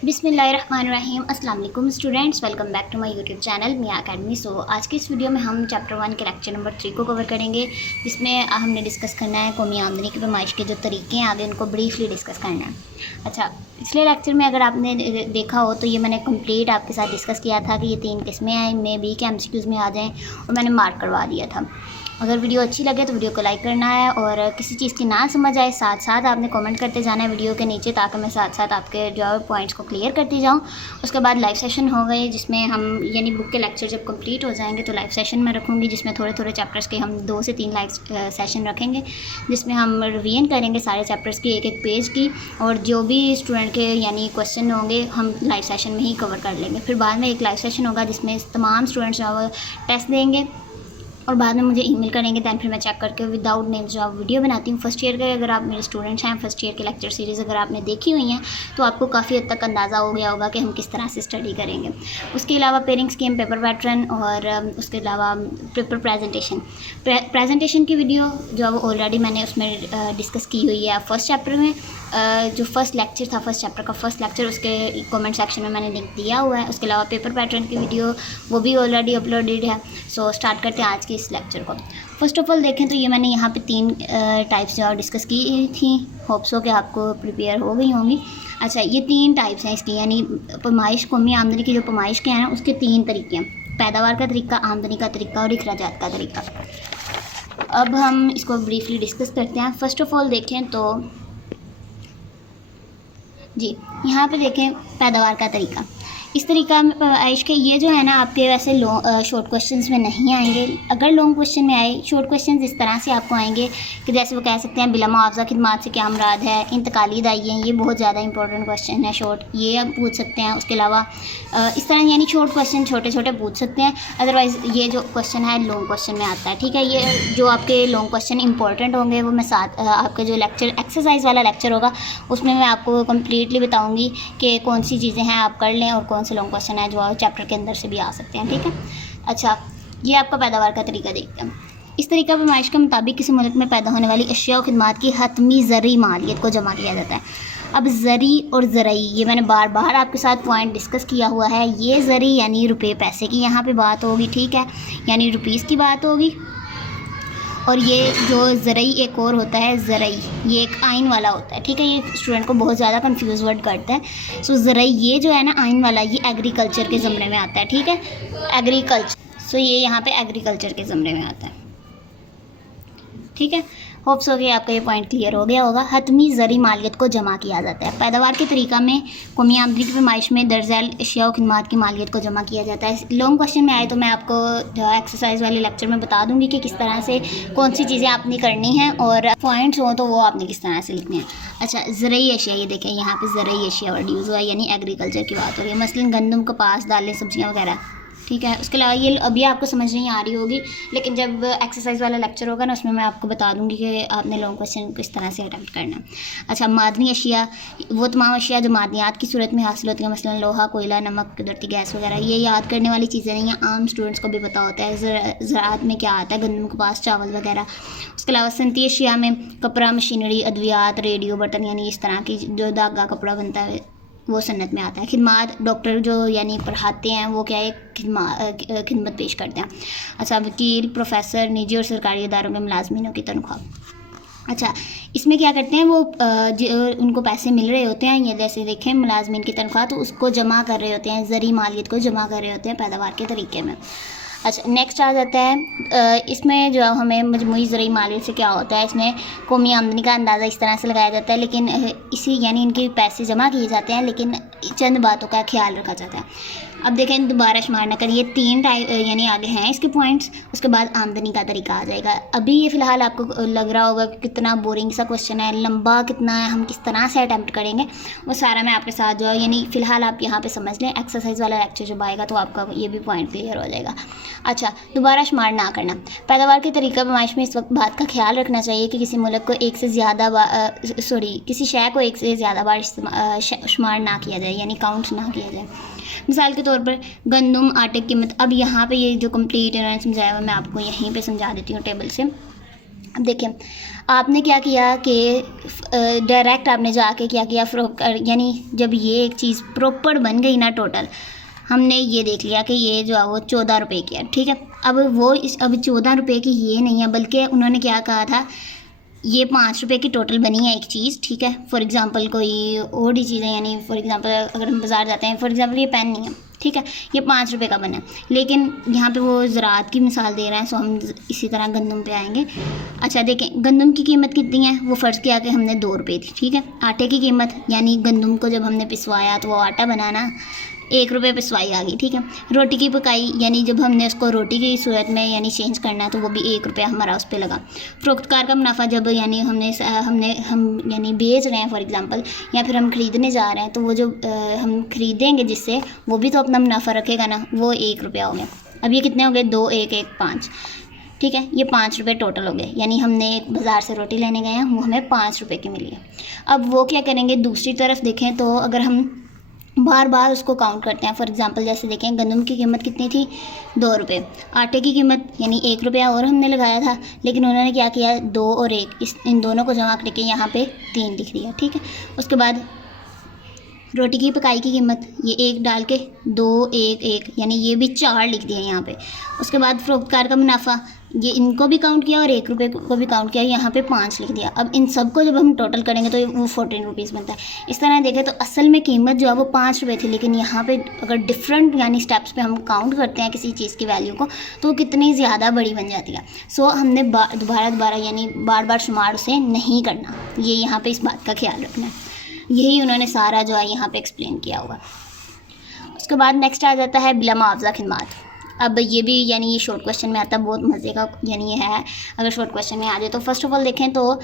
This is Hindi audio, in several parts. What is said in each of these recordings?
बिस्मिल्लाहिर्रहमानिर्रहीम। अस्सलाम वालेकुम students, welcome back to my YouTube channel Miyan Academy. So आज के इस वीडियो में हम चैप्टर 1 के लेक्चर नंबर 3 को कवर करेंगे, जिसमें हमने डिस्कस करना है कौमी आमदनी की पैमाइश के जो तरीके हैं आगे उनको ब्रीफली डिस्कस करना है। अच्छा, पिछले लेक्चर में अगर आपने देखा हो तो ये मैंने कंप्लीट आपके साथ डिस्कस किया था कि ये 3 किस्में हैं, इनमें बी के एमसीक्यूज़ में आ जाएँ और मैंने मार्क करवा दिया था। अगर वीडियो अच्छी लगे तो वीडियो को लाइक करना है, और किसी चीज़ की ना समझ आए साथ साथ आपने कमेंट करते जाना है वीडियो के नीचे, ताकि मैं साथ साथ आपके जो पॉइंट्स को क्लियर करती जाऊँ। उसके बाद लाइव सेशन हो गए, जिसमें हम यानी बुक के लेक्चर जब कंप्लीट हो जाएंगे तो लाइव सेशन में रखूँगी, जिसमें थोड़े थोड़े चैप्टर्स के हम 2 से 3 लाइव सेशन रखेंगे, जिसमें हम रिवीजन करेंगे सारे चैप्टर्स की एक एक पेज की, और जो भी स्टूडेंट के यानी क्वेश्चन होंगे हम लाइव सेशन में ही कवर कर लेंगे। फिर बाद में एक लाइव सेशन होगा जिसमें तमाम स्टूडेंट्स टेस्ट देंगे और बाद में मुझे ईमेल करेंगे। दैन फिर मैं चेक करके विदाउट नेम जो आप वीडियो बनाती हूँ फर्स्ट ईयर के, अगर आप मेरे स्टूडेंट्स हैं, फर्स्ट ईयर के लेक्चर सीरीज़ अगर आपने देखी हुई हैं तो आपको काफ़ी हद तक अंदाज़ा हो गया होगा कि हम किस तरह से स्टडी करेंगे। उसके अलावा पेयरिंग स्कीम, पेपर पैटर्न, और उसके अलावा पेपर प्रेजेंटेशन की वीडियो जो अब ऑलरेडी मैंने उसमें डिस्कस की हुई है फर्स्ट चैप्टर में। जो फर्स्ट लेक्चर था फर्स्ट चैप्टर का फर्स्ट लेक्चर, उसके कमेंट सेक्शन में मैंने लिंक दिया हुआ है। उसके अलावा पेपर पैटर्न की वीडियो वो भी ऑलरेडी अपलोडेड है। सो स्टार्ट करते हैं आज के इस लेक्चर को। फर्स्ट ऑफ ऑल देखें तो ये मैंने यहाँ पे 3 टाइप्स जो डिस्कस की थी, होप्स हो कि आपको प्रिपेयर हो गई होंगी। अच्छा, ये 3 टाइप्स हैं इसकी, यानी पैमाइश, कौमी आमदनी की जो पैमाइश के हैं ना उसके 3 तरीके हैं, पैदावार का तरीका, आमदनी का तरीका और अखराजात का तरीका। अब हम इसको ब्रीफली डिस्कस करते हैं। फर्स्ट ऑफ ऑल देखें तो जी, यहाँ पे देखें पैदावार का तरीका। इस तरीका में पैमाइश के ये जो है ना आपके वैसे शॉर्ट क्वेश्चंस में नहीं आएंगे। अगर लॉन्ग क्वेश्चन में आए, शॉर्ट क्वेश्चंस इस तरह से आपको आएंगे कि जैसे वो कह सकते हैं बिला मुआवजा खिदमात से क्या मुराद है, इंतकाली दायिए, ये बहुत ज़्यादा इंपॉर्टेंट क्वेश्चन है शॉर्ट, ये आप पूछ सकते हैं। उसके अलावा इस तरह यानी शॉर्ट क्वेश्चन छोटे छोटे पूछ सकते हैं। अदरवाइज़ ये जो क्वेश्चन है लॉन्ग क्वेश्चन में आता है, ठीक है। ये जो आपके लॉन्ग क्वेश्चन इंपॉर्टेंट होंगे वो मैं साथ आपका जो लेक्चर एक्सरसाइज वाला लेक्चर होगा उसमें मैं आपको कम्प्लीटली बताऊँगी कि कौन सी चीज़ें हैं आप कर लें और कौन से लॉन्ग क्वेश्चन है जो चैप्टर के अंदर से भी आ सकते हैं, ठीक है। अच्छा, ये आपका पैदावार का तरीका देखते हैं। इस तरीका पैमाइश के मुताबिक किसी मुल्क में पैदा होने वाली अशिया और खिदमात की हतमी ज़री मालियत को जमा किया जाता है। अब ज़री और ज़रई, ये मैंने बार बार आपके साथ पॉइंट डिस्कस किया हुआ है। ये ज़री यानी रुपये पैसे की यहाँ पे बात होगी, ठीक है, यानी रुपीज़ की बात होगी। और ये जो ज़रई एक और होता है ज़रई, ये एक आइन वाला होता है, ठीक है। ये स्टूडेंट को बहुत ज़्यादा कंफ्यूज वर्ड करता है। सो ज़रई ये जो है ना आइन वाला, ये एग्रीकल्चर के ज़मरे में आता है, ठीक है, एग्रीकल्चर। सो ये यहाँ पे एग्रीकल्चर के ज़मरे में आता है, ठीक है। होप्स हो गया आपका ये पॉइंट क्लियर हो गया होगा। हतमी ज़री मालियत को जमा किया जाता है। पैदावार के तरीका में कौमी आमदनी की पैमाइश में दर्जैल अशिया और खिदमात की मालियत को जमा किया जाता है। लॉन्ग क्वेश्चन में आए तो मैं आपको जो एक्सरसाइज वाले लेक्चर में बता दूंगी कि किस तरह से कौन सी चीज़ें आपने करनी हैं, और पॉइंट्स हो तो वो आपने किस तरह से लिखने हैं। अच्छा, ज़रई अशिया, ये देखें यहाँ पे ज़रई अशिया वर्ड यूज़ हुआ है, यानी एग्रीकल्चर की बात हो रही है, मसलन गंदम, कपास, दालें, सब्जियाँ वगैरह, ठीक है। उसके अलावा ये अभी आपको समझ नहीं आ रही होगी, लेकिन जब एक्सरसाइज वाला लेक्चर होगा ना उसमें मैं आपको बता दूंगी कि आपने लॉन्ग क्वेश्चन किस तरह से अटैम्प्ट करना है। अच्छा, मादनी अशिया, वो तमाम अशिया जो मादनियात की सूरत में हासिल होती हैं, मसलन लोहा, कोयला, नमक, कुदरती गैस वगैरह। ये याद करने वाली चीज़ें नहीं हैं, आम स्टूडेंट्स को भी पता होता है ज़राअत में क्या आता है, गंदम, कपास, चावल वगैरह। उसके अलावा सनती अशिया में कपड़ा, मशीनरी, अद्वियात, रेडियो, बर्तन, यानी इस तरह की जो धागा कपड़ा बनता है वो सन्नत में आता है। खिदमात, डॉक्टर जो यानी पढ़ाते हैं वो क्या है, खिदमत पेश करते हैं। अच्छा, वकील, प्रोफेसर, निजी और सरकारी इदारों में मुलाजमीनों की तनख्वाह। अच्छा, इसमें क्या करते हैं वो जो उनको पैसे मिल रहे होते हैं, ये जैसे देखें मुलाजमीन की तनख्वाह, तो उसको जमा कर रहे होते हैं, ज़री मालियत को जमा कर रहे होते हैं पैदावार के तरीके में। अच्छा, नेक्स्ट आ जाता है इसमें जो हमें मजमूई ज़रई मालियत से क्या होता है, इसमें कौमी आमदनी का अंदाज़ा इस तरह से लगाया जाता है, लेकिन इसी यानी इनके पैसे जमा किए जाते हैं, लेकिन चंद बातों का ख्याल रखा जाता है। अब देखें, दोबारा शुमार न करिए, 3 टाइप यानी आगे हैं इसके पॉइंट्स। उसके बाद आमदनी का तरीका आ जाएगा। अभी ये फ़िलहाल आपको लग रहा होगा कि कितना बोरिंग सा क्वेश्चन है, लंबा कितना है, हम किस तरह से अटैम्प्ट करेंगे, वो सारा मैं आपके साथ जो है यानी फ़िलहाल आप यहाँ पे समझ लें। एक्सरसाइज वाला लेक्चर जब आएगा तो आपका ये भी पॉइंट क्लियर हो जाएगा। अच्छा, दोबारा शुमार ना करना। पैदावार के तरीका पैमाइश में इस वक्त बात का ख्याल रखना चाहिए कि किसी मुल्क को एक से ज़्यादा किसी शय को एक से ज़्यादा बार शुमार ना किया जाए, यानी काउंट ना किया जाए। मिसाल के तौर पर गंदम, आटे की कीमत। अब यहाँ पे ये जो कंप्लीट इन्होंने समझाया हुआ मैं आपको यहीं पे समझा देती हूँ टेबल से। अब देखिए आपने क्या किया कि डायरेक्ट आपने जाके क्या किया यानी जब ये एक चीज़ प्रॉपर बन गई ना टोटल, हमने ये देख लिया कि ये जो है वो 14 रुपये की है, ठीक है। अब वो अब 14 रुपये की ये नहीं है, बल्कि उन्होंने क्या कहा था, ये 5 रुपये की टोटल बनी है एक चीज़, ठीक है। फॉर एग्ज़ाम्पल कोई और ही चीज़ है, यानी फॉर एग्ज़ाम्पल अगर हम बाज़ार जाते हैं, फॉर एग्ज़ाम्पल ये पेन नहीं है, ठीक है, ये 5 रुपये का बना है, लेकिन यहाँ पे वो ज़राअत की मिसाल दे रहे हैं, सो हम इसी तरह गंदम पे आएंगे। अच्छा देखें, गंदम की कीमत कितनी है, वो फ़र्ज़ किया कि हमने 2 रुपये थी, ठीक है। आटे की कीमत, यानी गंदम को जब हमने पिसवाया तो वो आटा बनाना 1 रुपये पिसवाई आ गई, ठीक है। रोटी की पकाई, यानी जब हमने उसको रोटी की सूरत में यानी चेंज करना है तो वो भी 1 रुपया हमारा उस पर लगा। फ़रोख्तकार का मुनाफा, जब यानी हम यानी बेच रहे हैं फॉर एग्ज़ाम्पल, या फिर हम ख़रीदने जा रहे हैं, तो वो जो हम ख़रीदेंगे जिससे, वो भी तो अपना मुनाफा रखेगा ना, वो 1 रुपया हो गया। अब ये कितने हो गए, 2 1 1 5, ठीक है। ये 5 रुपये टोटल हो गए, यानी हमने एक बाज़ार से रोटी लेने गए हैं, वो हमें 5 रुपये की मिली है। अब वो क्या करेंगे, दूसरी तरफ देखें तो अगर हम बार बार उसको काउंट करते हैं, फॉर एग्ज़ाम्पल जैसे देखें गंदम की कीमत कितनी थी, 2 रुपये, आटे की कीमत यानी 1 रुपया और हमने लगाया था, लेकिन उन्होंने क्या किया, 2 और 1 इन दोनों को जमा करके यहाँ पे 3 लिख दिया, ठीक है। उसके बाद रोटी की पकाई की कीमत, ये 1 डाल के 2 1 1, यानी ये भी 4 लिख दिया यहाँ पे। उसके बाद फ़रोख्तकार का मुनाफा, ये इनको भी काउंट किया और 1 रुपये को भी काउंट किया, यहाँ पे 5 लिख दिया। अब इन सब को जब हम टोटल करेंगे तो वो 14 रुपीज़ बनता है। इस तरह देखें तो असल में कीमत जो है वो 5 रुपये थी, लेकिन यहाँ पे अगर डिफरेंट यानी स्टेप्स पे हम काउंट करते हैं किसी चीज़ की वैल्यू को, तो वो कितनी ज़्यादा बड़ी बन जाती है। सो हमने दोबारा यानी बार बार शुमार उसे नहीं करना, ये यहाँ पर इस बात का ख्याल रखना है। यही उन्होंने सारा जो है यहाँ पे एक्सप्लेन किया हुआ। उसके बाद नेक्स्ट आ जाता है बिला मुआवजा खिदमात। अब ये भी यानी ये शॉर्ट क्वेश्चन में आता है, बहुत मज़े का यानी ये है अगर शॉर्ट क्वेश्चन में आ जाए तो। फर्स्ट ऑफ ऑल देखें तो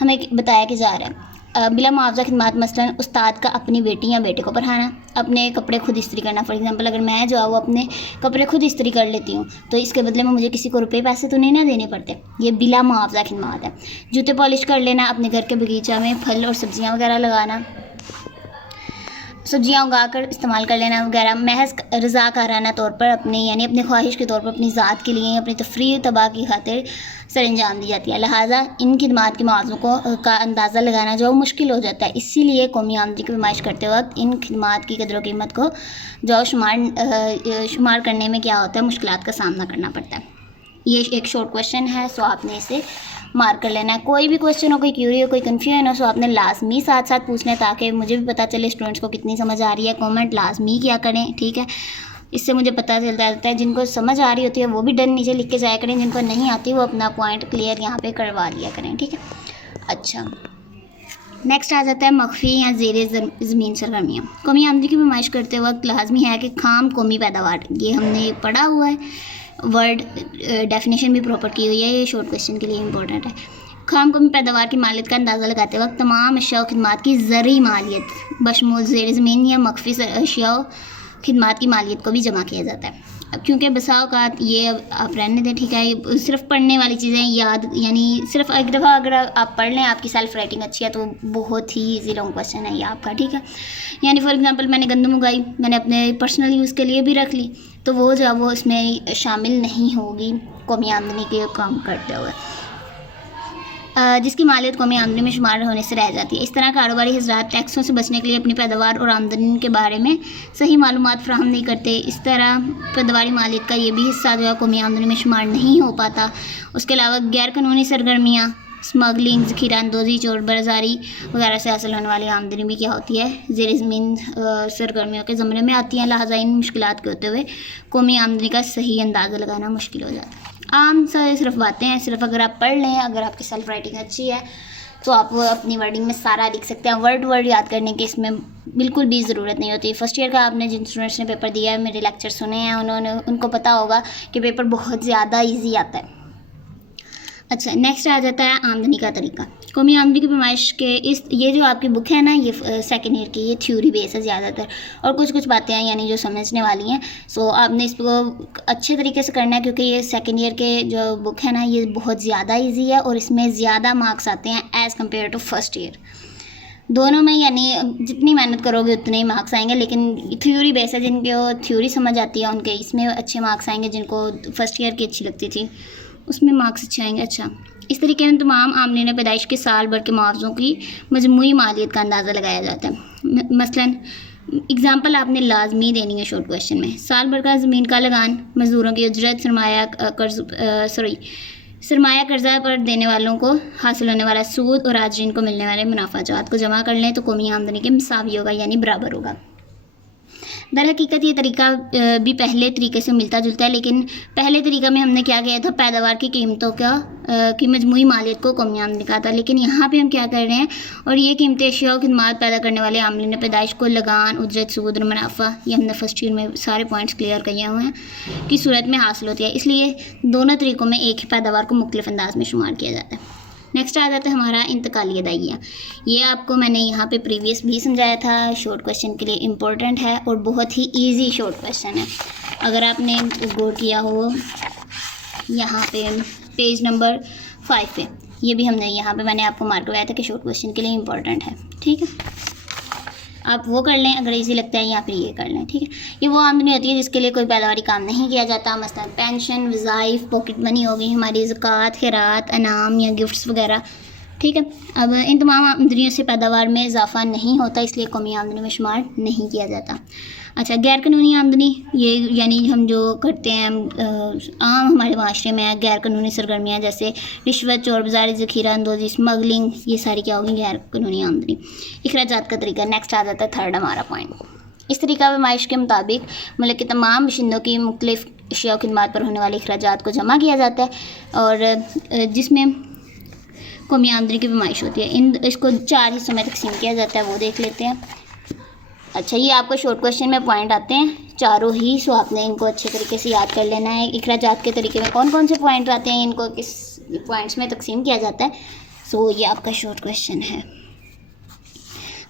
हमें बताया कि जा रहा है बिला मुआवजा खिदमात, मसलन उस्ताद का अपनी बेटी या बेटे को पढ़ाना, अपने कपड़े खुद इस्त्री करना। फॉर एग्जांपल अगर मैं जो है वो अपने कपड़े खुद इस्त्री कर लेती हूँ तो इसके बदले में मुझे किसी को रुपए पैसे तो नहीं ना देने पड़ते, ये बिला मुआवजा खिदमात है। जूते पॉलिश कर लेना, अपने घर के बगीचा में फल और सब्जियाँ वगैरह लगाना, सब्जियाँ उगाकर इस्तेमाल कर लेना वगैरह, महज रज़ाकाराना तौर पर अपने यानी अपनी ख्वाहिश के तौर पर अपनी ज़ात के लिए अपनी तफरीह तबाह की खातिर सर अंजाम दी जाती है। लिहाजा इन खिदमात के मुआवज़ों को का अंदाज़ा लगाना जो मुश्किल हो जाता है। इसीलिए कौमी आमदनी की पैमाइश करते वक्त इन खिदमात की कदर कीमत को जो शुमार करने में क्या होता है, मुश्किलात का सामना करना पड़ता है। ये एक शॉर्ट क्वेश्चन है, सो आपने इसे मार्क कर लेना है। कोई भी क्वेश्चन हो, कोई क्यूरी हो, कोई कन्फ्यूजन हो, सो आपने लाजमी साथ साथ पूछना है ताकि मुझे भी पता चले स्टूडेंट्स को कितनी समझ आ रही है। कमेंट लाजमी किया करें, ठीक है, इससे मुझे पता चलता रहता है। जिनको समझ आ रही होती है वो भी डन नीचे लिख के जाया करें, जिनको नहीं आती वो अपना पॉइंट क्लियर यहाँ पे करवा लिया करें, ठीक है। अच्छा, नेक्स्ट आ जाता है मख्फी या ज़ेर ज़मीन सरगर्मियाँ। कौमी आमदनी की पैमाइश करते वक्त लाजमी है कि खाम कौमी पैदावार, ये हमने पढ़ा हुआ है, वर्ड डेफिनेशन भी प्रॉपर की हुई है, ये शॉर्ट क्वेश्चन के लिए इंपॉर्टेंट है। खाम कौमी पैदावार की मालियत का अंदाज़ा लगाते वक्त तमाम अशिया खिदमात की ज़री मालियत बशमूल ज़ेर ज़मीन या मख्फी अशिया खिदमात की मालियत को भी जमा किया जाता है। अब क्योंकि बसा औक़ात ये आप रहने दें, ठीक है, ये सिर्फ पढ़ने वाली चीज़ें याद, यानी सिर्फ एक दफ़ा अगर आप पढ़ लें, आपकी सेल्फ राइटिंग अच्छी है तो बहुत ही ईजी लॉन्ग क्वेश्चन है ये आपका, ठीक है। यानी फॉर एग्जांपल मैंने गंदम उगाई, मैंने अपने पर्सनल यूज़ के लिए भी रख ली, तो वो जो है वो इसमें शामिल नहीं होगी कौमी आमदनी के काम करते हुए, जिसकी मालियत कौमी आमदनी में शुमार होने से रह जाती है। इस तरह कारोबारी हज़रात टैक्सों से बचने के लिए अपनी पैदावार और आमदनी के बारे में सही मालूमात फ्राहम नहीं करते। इस तरह पैदावारी मालियत का ये भी हिस्सा जो है कौमी आमदनी में शुमार नहीं हो पाता। उसके अलावा गैर कानूनी सरगर्मियाँ, स्मगलिंग, ज़ख़ीरा अंदोज़ी, चोर बाज़ारी वगैरह से हासिल होने वाली आमदनी भी क्या होती है, ज़ेर ज़मीन सरगर्मियों के ज़मरे में आती हैं। लिहाजा इन मुश्किलात के होते हुए कौमी आमदनी का सही अंदाज़ा लगाना मुश्किल हो जाता है। आम से सिर्फ बातें हैं, सिर्फ अगर आप पढ़ लें, अगर आपकी सेल्फ राइटिंग अच्छी है तो आप अपनी वर्डिंग में सारा लिख सकते हैं। वर्ड याद करने की इसमें बिल्कुल भी ज़रूरत नहीं होती। फर्स्ट ईयर का आपने जिन स्टूडेंट्स ने पेपर दिया है, मेरे लेक्चर सुने हैं, उनको पता होगा कि पेपर बहुत ज़्यादा ईजी आता है। अच्छा, नेक्स्ट आ जाता है आमदनी का तरीका। कौमी आमदनी की पैमाइश के ये जो आपकी बुक है ना, ये सेकेंड ईयर की, ये थ्योरी बेस है ज़्यादातर, और कुछ बातें हैं यानी जो समझने वाली हैं। सो आपने इसको अच्छे तरीके से करना है क्योंकि ये सेकेंड ईयर के जो बुक है ना, ये बहुत ज़्यादा ईजी है और इसमें ज़्यादा मार्क्स आते हैं as compare to first year. दोनों में यानी जितनी मेहनत करोगे उतने ही मार्क्स आएंगे, लेकिन थ्योरी बेस है, जिनको थ्योरी समझ आती है उनके इसमें अच्छे मार्क्स आएंगे, जिनको फर्स्ट ईयर की अच्छी लगती थी उसमें मार्क्स अच्छे आएंगे। अच्छा, इस तरीके में तमाम आमलीन पैदाइश के साल भर के मुआवज़ों की मजमूई मालियत का अंदाज़ा लगाया जाता है। मसलन एग्ज़ाम्पल आपने लाजमी देनी है शॉर्ट क्वेश्चन में। साल भर का ज़मीन का लगान, मज़दूरों की उजरत, सरमाया कर्जा पर देने वालों को हासिल होने वाला सूद और हाजिरीन को मिलने वाले मुनाफाजात को जमा कर लें तो कौमी आमदनी के मुसावी होगा, यानी बराबर होगा। दर हकीकत ये तरीका भी पहले तरीके से मिलता जुलता है, लेकिन पहले तरीका में हमने क्या किया था, पैदावार की कीमतों की मजमूई मालियत को कौमी आमदनी कहा था। लेकिन यहाँ पे हम क्या कर रहे हैं, और ये कीमतें अशिया और खिदमात पैदा करने वाले आमलीन पैदाइश को लगान, उजरत, सूद और मुनाफा, ये हमने फर्स्ट ईयर में सारे पॉइंट्स क्लियर किए हुए हैं, की सूरत में हासिल होती है। इसलिए दोनों तरीक़ों में एक ही पैदावार को मुख्तलिफ अंदाज में शुमार किया जाता है। नेक्स्ट आ जाता है हमारा इंतकाली अदाइयाँ। ये आपको मैंने यहाँ पे प्रीवियस भी समझाया था, शॉर्ट क्वेश्चन के लिए इम्पोर्टेंट है और बहुत ही इजी शॉर्ट क्वेश्चन है। अगर आपने गौर किया हो यहाँ पे पेज नंबर 5 पे, ये भी हमने यहाँ पे मैंने आपको मार्क कराया था कि शॉर्ट क्वेश्चन के लिए इम्पोर्टेंट है। ठीक है, आप वो कर लें अगर इजी लगता है, या फिर ये कर लें। ठीक है, ये वो आमदनी होती है जिसके लिए कोई पैदावारी काम नहीं किया जाता, मसलन पेंशन, वज़ाइफ, पॉकेट मनी हो गई, हमारी ज़कात, खैरात, अनाम या गिफ्ट्स वगैरह। ठीक है, अब इन तमाम आमदनियों से पैदावार में इजाफा नहीं होता, इसलिए कौमी आमदनी में शुमार नहीं किया जाता। अच्छा, गैर कानूनी आमदनी, ये यानी हम जो करते हैं आम हमारे माशरे में है, गैर कानूनी सरगर्मियाँ जैसे रिश्वत, चोर बाज़ारी, ज़ख़ीरा अंदोज़ी, स्मगलिंग, ये सारी क्या होगी, गैर कानूनी आमदनी। अखराजात का तरीका नेक्स्ट आ जाता है, थर्ड हमारा पॉइंट। इस तरीका पैमाइश के मुताबिक मुल्क के तमाम बाशिंदों की मुख्तलिफ अशिया और खिदमात पर होने वाले अखराजात को जमा किया जाता है, और जिसमें कौमी आमदनी की पैमाइश होती है। इसको 4 हिस्सों में तकसीम किया जाता है, वो देख लेते हैं। अच्छा, ये आपको शॉर्ट क्वेश्चन में पॉइंट आते हैं चारों ही, सो आपने इनको अच्छे तरीके से याद कर लेना है। अखराजात के तरीके में कौन कौन से पॉइंट आते हैं, इनको किस पॉइंट्स में तकसीम किया जाता है, सो ये आपका शॉर्ट क्वेश्चन है।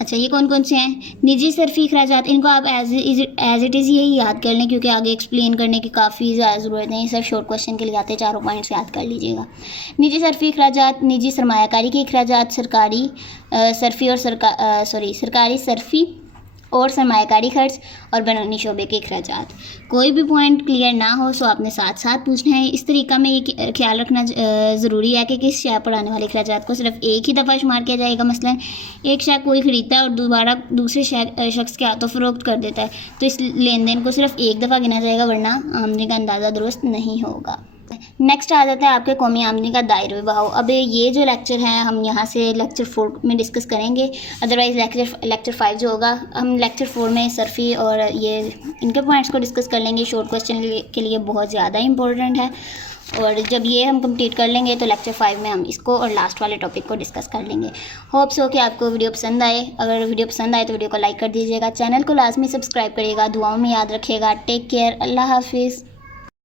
अच्छा, ये कौन कौन से हैं, निजी सरफी अखराजात, इनको आप एज इट इज़ यही याद कर लें, क्योंकि आगे एक्सप्लेन करने की काफ़ी ज़्यादा ज़रूरत नहीं, सिर्फ शॉर्ट क्वेश्चन के लिए आते हैं, चारों पॉइंट्स याद कर लीजिएगा। निजी सरफी अखराजात, निजी सरमायाकारी के अखराजात, सरकारी सरफी और सरमायाकारी खर्च और बैरूनी शोबे के अखराजात। कोई भी पॉइंट क्लियर ना हो सो आपने साथ साथ पूछना है। इस तरीका में ये ख्याल रखना ज़रूरी है कि किस शय पर आने वाले अखराजात को सिर्फ एक ही दफ़ा शुमार किया जाएगा। मसलन एक शय कोई ख़रीदता है और दोबारा दूसरे शख्स के हाथों फ़रोख्त कर देता है, तो इस लेन देन को सिर्फ एक दफ़ा गिना जाएगा, वरना आमदनी का अंदाज़ा दुरुस्त नहीं होगा। नेक्स्ट आ जाता है आपके कौमी आमदनी का दायरा बहाव। अब ये जो लेक्चर है हम यहाँ से लेक्चर 4 में डिस्कस करेंगे, अदरवाइज़ लेक्चर 5 जो होगा हम लेक्चर 4 में सरफी और ये इनके पॉइंट्स को डिस्कस कर लेंगे। शॉर्ट क्वेश्चन के लिए बहुत ज़्यादा इंपॉर्टेंट है, और जब ये हम कंप्लीट कर लेंगे तो लेक्चर 5 में हम इसको और लास्ट वाले टॉपिक को डिस्कस कर लेंगे। होप्स हो कि आपको वीडियो पसंद आए। अगर वीडियो पसंद आए तो वीडियो को लाइक कर दीजिएगा, चैनल को लाजमी सब्सक्राइब करिएगा, दुआओं में याद रखिएगा। टेक केयर, अल्लाह हाफिज़।